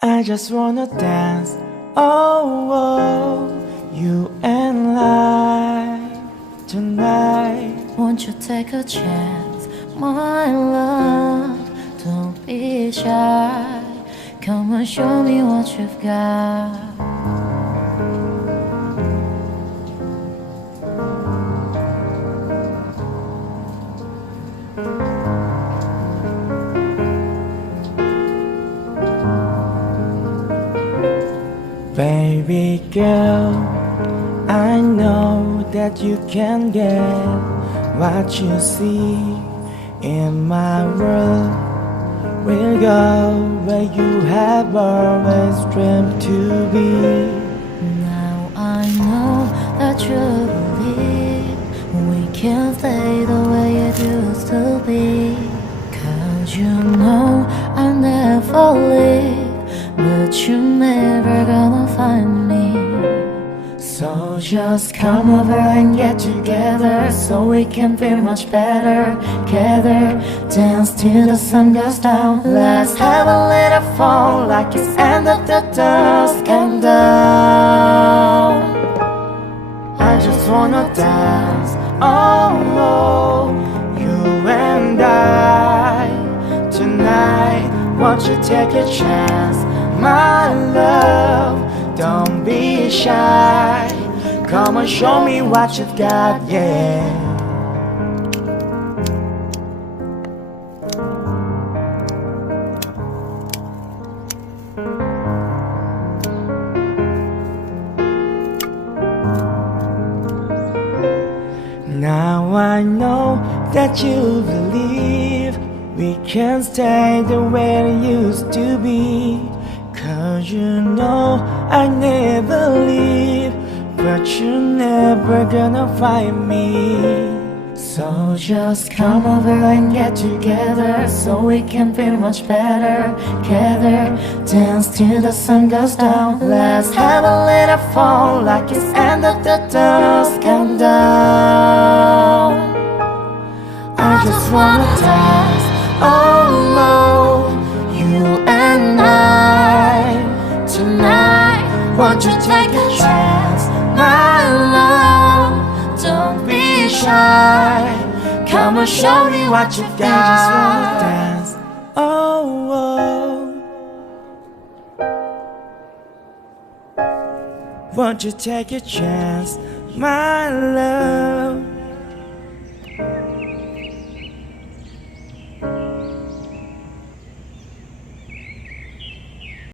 I just wanna dance, oh, oh, you and I tonight. Won't you take a chance, my love? Don't be shy. Come and show me what you've got. Baby girl, I know that you can get what you see in my world. We'll go where you have always dreamed to be. Now I know that you believe we can stay the way it used to be. 'Cause you know I never leave, but you're never gonna find me. So just come over and get together, so we can feel much better. Together, dance till the sun goes down. Let's have a little fun, like it's end of the dusk and down. I just wanna dance, oh, oh, you and I tonight. Won't you take a chance, my love? Don't be shy. Come and show me what you've got, yeah. Now I know that you believe we can stay the way it used to be. 'Cause you know I never leave, but you're never gonna find me. So just come over and get together, so we can feel much better. Together, dance till the sun goes down. Let's have a little fun, like it's end of the dusk and down. I just wanna dance, oh, oh, you and I tonight. Won't you take a chance, my love? Don't be shy. Come and show me what you've got. I just wanna dance, oh, oh. Won't you take a chance, my love?